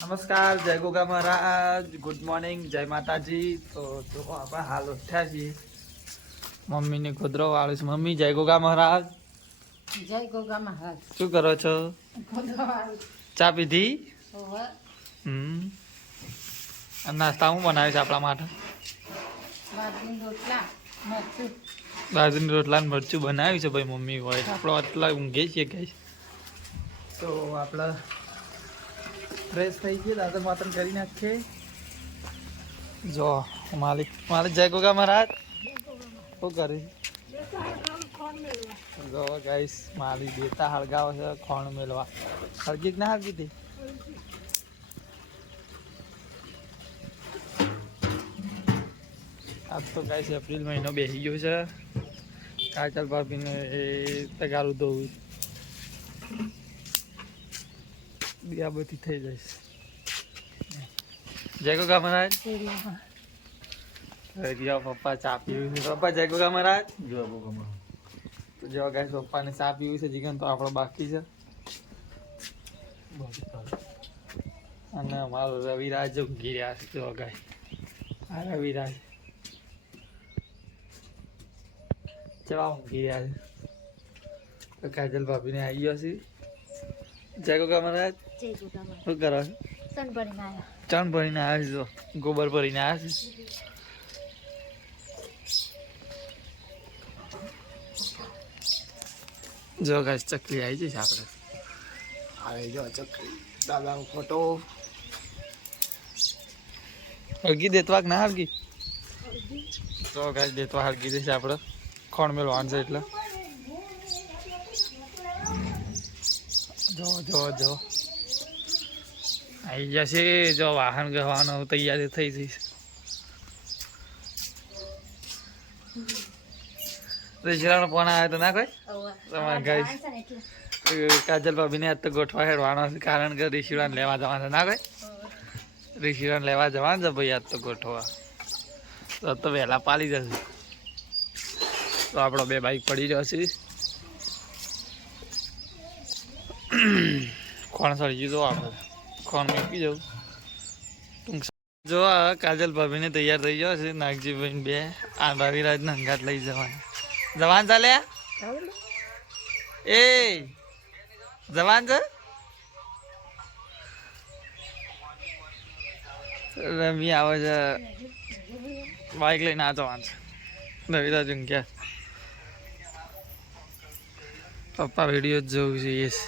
નમસ્કાર, જય ગોગા મહારાજ, good morning, જય માતાજી. તો જો આપણે હાલ ઉઠ્યા છીએ, મમ્મીને ગોદરો વાળું છે. મમ્મી, જય ગોગા મહારાજ. જય ગોગા મહારાજ. શું કરો છો? ચા પીધી? ઓવે. નાસ્તા હું બનાવ્યું છે આપણા માટે? બાજરીના રોટલા, મરચું. બાજરીના રોટલા ને મરચું બનાવ્યું છે ભાઈ મમ્મી હોય. આપણો આટલા ઊંઘે છીએ કઈ. તો આપણે ફ્રેશ થઈ ગઈ, દાદા માતન કરી નાખીએ. જો માલિક જય ગોગા મહારાજ. શું કરી? જો ગાઈસ માલિક બેતા હળગાવે છે ખોણ મેળવા. હળગી ના હળગી હતી? આજ તો ગાઈસ એપ્રિલ મહિનો બેસી ગયો છે. કાચલ ભાભીને એ તગારું દઉં દિયા બધી થઈ જઈશ. જય ગોગા મહારાજ. પપ્પા ચા પીવું છે. પપ્પા જય ગોગા મહારાજ. તો જો ગાઈસ પપ્પાને ચા પીવું છે. જીગન તો આપણો બાકી છે. અને અમારો રવિરાજ ઊંઘી રહ્યા છે. જો ગાય આ રવિરાજ ચવા ઊંઘી રહ્યા છે. તો કાજલ ભાભીને આવી ગયો છે. જય ગોગા મહારાજ. જય ગોગા મહારાજ. શું કરો છો? ચણ ભરીને આવ્યા. ચણ ભરીને આવ્યા છે. જો ગોબર ભરીને આવ્યા છે. જો ગાઈસ ચકલી આવી જઈશ આપણે. આવે જો ચકલી. દાદાનો ફોટો હળગી દેતવાક ના હળગી? તો ગાઈસ દેતવા હળગી જઈશ આપણે. ખોણ મેળવાનું છે એટલે જો આવી જશે. જો વાહન ગવાનું તૈયારી થઈ જઈશ. રિશરાનો ફોન આવે તો ના કોઈ તમારે ગાઈસ કાજલ ભાભીને આજ તો ગોઠવા હેડવાનો છે. કારણ કે રિશિરાને લેવા જવાનું છે. ના કોઈ રિશિરાને લેવા જવાનું છે ભાઈ આજ તો ગોઠવા. તો વહેલા પાલી જશે. તો આપણો બે બાઈક પડી રહ્યો છે. ખોણ સળી ગયું. તો આપણે ખોણ મૂકી જવું. જો આ કાજલ ભાભીને તૈયાર થઈ ગયો છે. નાગજીભાઈ બે આ રવિરાજને હંગાત લઈ જવાન ચાલે એ જવાન છે. રમી આવે છે બાઈક લઈને આ જવાન છે. રવિરાજ ઊંઘ્યા. પપ્પા વિડીયો જ જોવું છે. યસ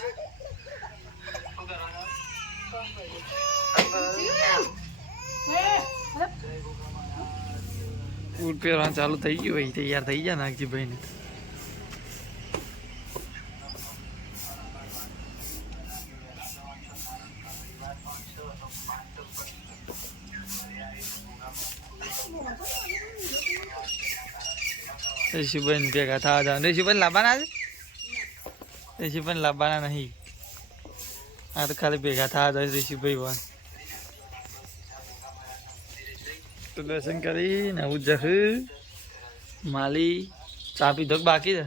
બૂટ પહેરવાનું ચાલુ થઈ ગયું ભાઈ. તૈયાર થઈ ગયા નાગજીભાઈ ને. ઋષિભાઈ ભેગા થવા જવાનું. ઋષિભાઈ લાવવાના છે? ઋષિભાઈ લાવવાના નહીં. આ તો ખાલી ભેગા થવા જાય ઋષિભાઈ વન. તો દર્શન કરી ને આવું જશે. માલી ચા પીધો બાકી છે?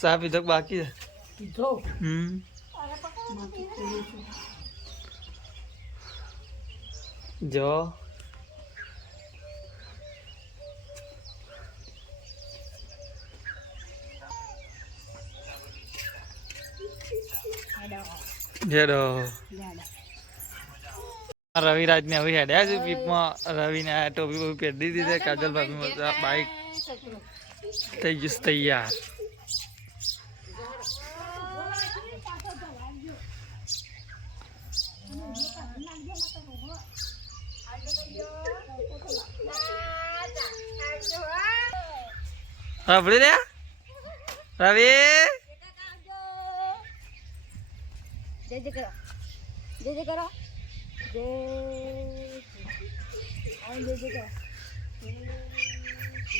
ચા પીધો બાકી છે? જો રવિરાજ ને હવે હેડ્યા છે પીપમાં. રવિને આ ટોપી બોપી પહેરી દીધી છે. કાજલ ભાભી બાઈક થઈ ગયું તૈયાર. રબડી રે રવિ જય જય કરો. જય જય કરો.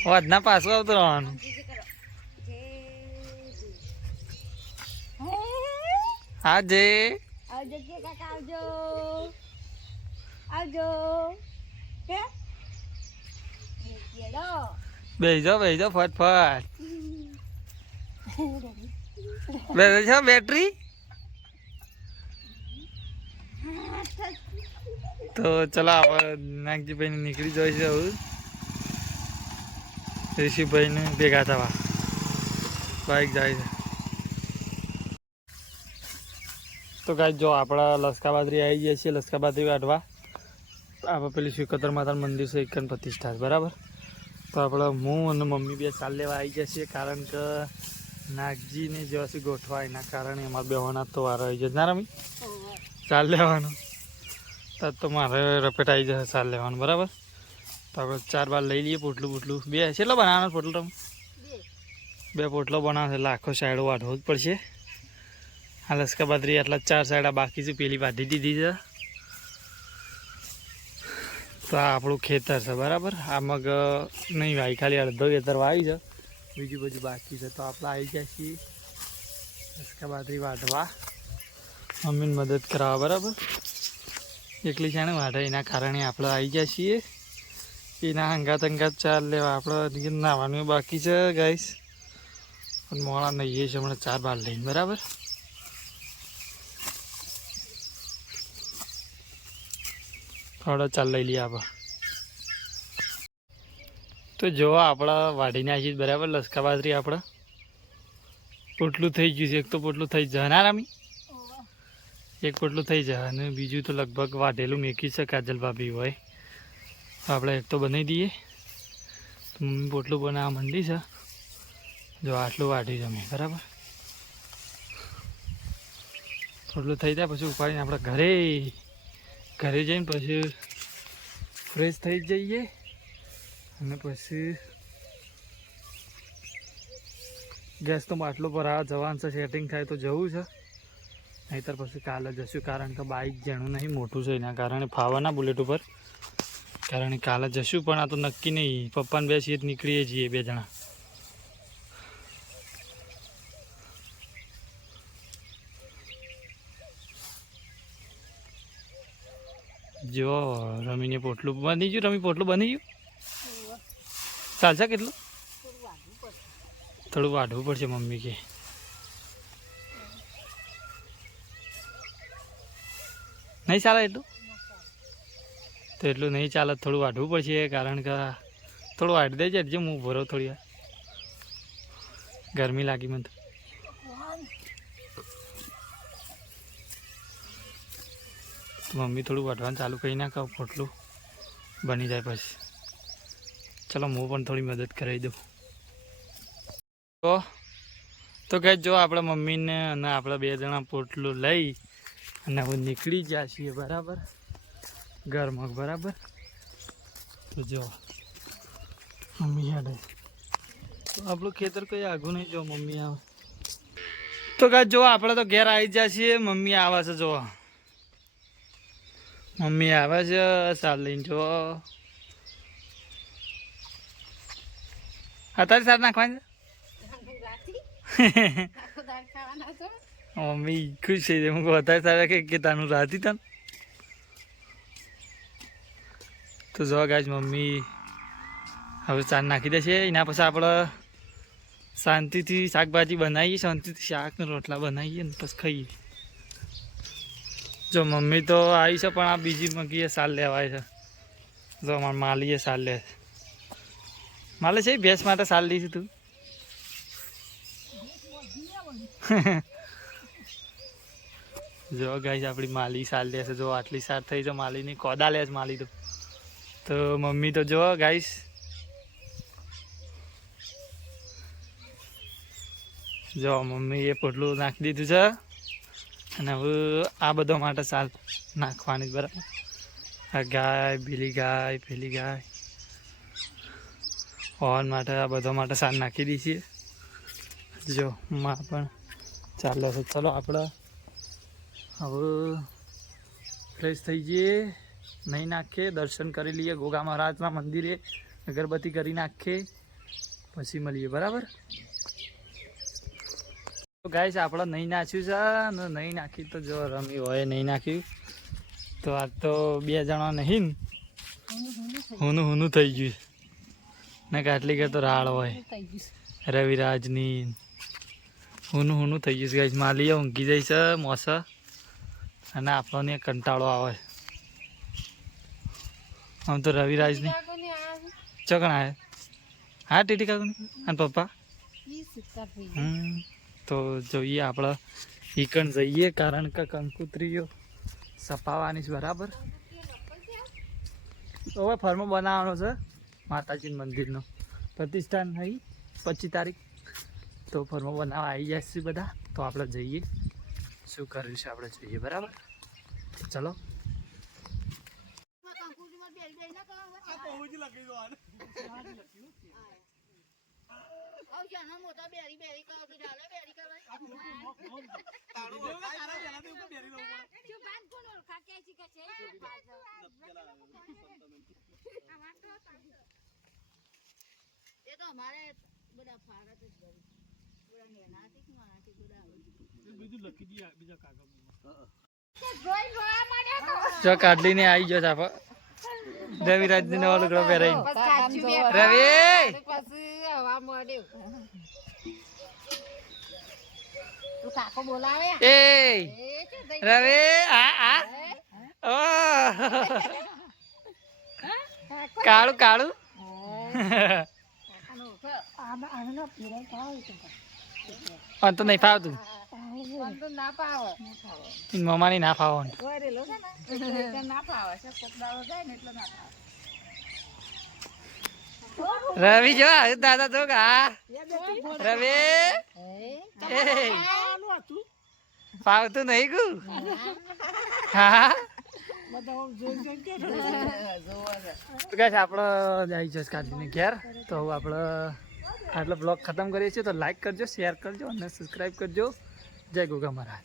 વાત ના પાછું આવતું રહેવાનું. હા જે આવજો કે કાકા આવજો. આવજો કે બેસજો ફટફટ. બેસજો બેટરી તો ચલો આપણે નાગજીભાઈને નીકળી જાય છે હવે ઋષિભાઈને ભેગા થવા બાઈક જાય છે. તો ગાઈસ જો આપણા લસકાબાદરી આવી ગયા છીએ, લસકાબાદરી વાઢવા. આપણે પેલી શ્રીકતર માતાનું મંદિર છે, એકન પ્રતિષ્ઠા છે બરાબર. તો આપણે હું અને મમ્મી બે ચાલ લેવા આવી ગયા છીએ, કારણ કે નાગજીને જેવાથી ગોઠવા એના કારણે અમારે બેવાના તો વાર આવી જશે ના રમી ચાલ લેવાનું. તો મારે રપેટ આવી જશે ચાલ લેવાનું બરાબર. તો આપણે 4 બાર લઈ લઈએ પોટલું પોટલું. બે કેટલો બનાવવાનો પોટલો? તમે 2 પોટલો બનાવશે એટલે આખો સાઈડો વાઢવો જ પડશે. આ લસકાબાદરી આટલા 4 સાઈડા બાકી છે, પેલી વાઢી દીધી છે. તો આ આપણું ખેતર છે બરાબર. આ મગ નહીં વાય, ખાલી અડધો ખેતર વાવી છે, બીજું બધું બાકી છે. તો આપણે આવી ગયા છીએ લસકાબાદરી વાઢવા, મમ્મીને મદદ કરાવવા બરાબર. એકલી છે ને વાઢે એના કારણે આપણે આવી ગયા છીએ. એના અંગાત ચાલ લેવા આપણે નાવાનું બાકી છે ગાઈસ, પણ મોડા નહીએ છે હમણાં 4 બાર લઈને બરાબર. થોડો ચાલ લઈ લઈએ આપણે. તો જો આપણે વાઢીને આવી છીએ બરાબર. લસકાબાદરી આપણે પોટલું થઈ ગયું છે. એક તો પોટલું થઈ જાય ના રામી, એક પોટલું થઈ જાય અને બીજું તો લગભગ વાઢેલું મેકી છે કાજલ ભાભી હોય. આપણે એક તો બનાવી દઈએ. તો મમ્મી પોટલું બનાવવા માંડી છે. જો આટલું વાઢી જમે બરાબર. પોટલું થઈ જાય પછી ઉપાડીને આપણે ઘરે જઈને પછી ફ્રેશ થઈ જઈએ અને પછી ગેસ તો બાટલો પર આ જવાનું છે. સેટિંગ થાય તો જવું છે, નહીંતર પછી કાલે જશું, કારણ કે બાઇક જેનું નહીં મોટું છે એના કારણે ફાવાના બુલેટ ઉપર, કારણ કાલે જશું. પણ આ તો નક્કી નહીં, પપ્પાને બેસીએ જ નીકળીએ છીએ 2 જણા. જો રમીને પોટલું બની ગયું. રમી પોટલું બની ગયું. ચાલશે કેટલું? થોડું વાઢવું પડશે મમ્મી કે. નહીં ચાલે એટલું? તો એટલું નહીં ચાલે, થોડું વાઢવું પડશે, કારણ કે થોડું વાઢી દેજે. હજી હું ભરો થોડી વાર, ગરમી લાગી મને. મમ્મી થોડું વાઢવાનું ચાલુ કરી નાખો, પોટલું બની જાય પછી. ચલો હું પણ થોડી મદદ કરાવી દઉં. તો કહે જો આપણા મમ્મીને અને આપણે 2 જણા પોટલું લઈ અને હવે નીકળી ગયા છીએ બરાબર ઘરમાં બરાબર. તો જો મમ્મી હેડે, તો આપણું ખેતર કોઈ આઘું નહીં. જો મમ્મી આવે તો કહે જો આપણે તો ઘેર આવી ગયા છીએ. મમ્મી આવે છે, જો મમ્મી આવે છે સાર લઈને. જો અત્યારે સાર નાખવાની મમ્મી ખુશ થઈ જાય. હું વધારે સારા કે તાનું રાતી તને. તો જો ગાઈસ મમ્મી હવે ચાંદ નાખી દેશે. એના પછી આપણે શાંતિથી શાકભાજી બનાવીએ, શાંતિથી શાક ને રોટલા બનાવીએ ને પછી ખાઈએ. જો મમ્મી તો આવી છે, પણ આ બીજી મગીએ સાલ લેવાય છે. જો અમારા માલીએ સાલ લે. માલે છે ભેંસ માટે સાલ લઈશું તું. જો ગાઈસ આપણી માલી સાલ લે છે. જો આટલી સાર થઈ છે માલીની, કોદા લે છે માલી તો મમ્મી તો જો ગાઈસ જો મમ્મી એ પોટલું નાખી દીધું છે. અને હવે આ બધો માટે સાલ નાખવાની બરાબર. આ ગાય, પેલી ગાય હોર્ન માટે, આ બધા માટે સાલ નાખી દી છીએ. જો માં પણ ચાલે છે. ચલો આપણે હવે ફ્રેશ થઈ જઈએ, નહીં નાખીએ, દર્શન કરી લઈએ ગોગા મહારાજના મંદિરે, અગરબત્તી કરી નાખીએ, પછી મળીએ બરાબર. તો ગાઈસ આપણે નહીં નાખ્યું છે ને નહીં નાખ્યું તો જો રમી હોય નહીં નાખ્યું તો આ તો 2 જણા નહીં હુનું થઈ ગયું ને. કાટલી કે તો રાળ હોય રવિરાજની હુનું થઈ ગયું ગાઈસ. માલીએ ઊંઘી જાય છે મોસા અને આપણને કંટાળો આવે. આમ તો રવિરાજની ચોકણ આવે. હા ટીટી કાકુની અને પપ્પા. તો જોઈએ આપણે ઈકણ જઈએ કારણ કે કંકુત્રીઓ સપાવાની છે બરાબર. હવે ફર્મો બનાવવાનો છે માતાજી મંદિરનો પ્રતિષ્ઠાન થઈ 25 તારીખ. તો ફર્મો બનાવવા આવી જાય છે બધા. તો આપણે જઈએ શું કર્યું છે આપણે જોઈએ બરાબર. ચલો જો કાઢલીને આવી ગયો છે રવિરાજ ને ઓલું ગ્રો પહેરાઈ. રવિ એ રવિ કાળું કાળું તો નહીં ફાવતું. મમ્માની ના ફાવો. રવિ જો દાદા તો રવિ ફાવતું નહીં કુ. હા તો ગાઈસ આપણે આવી જશે કાઢીને ઘેર. તો આપણે આટલો બ્લોગ ખતમ કરીએ છીએ. તો લાઈક કરજો, શેર કરજો અને સબસ્ક્રાઈબ કરજો. જય ગોગા મહારાજ.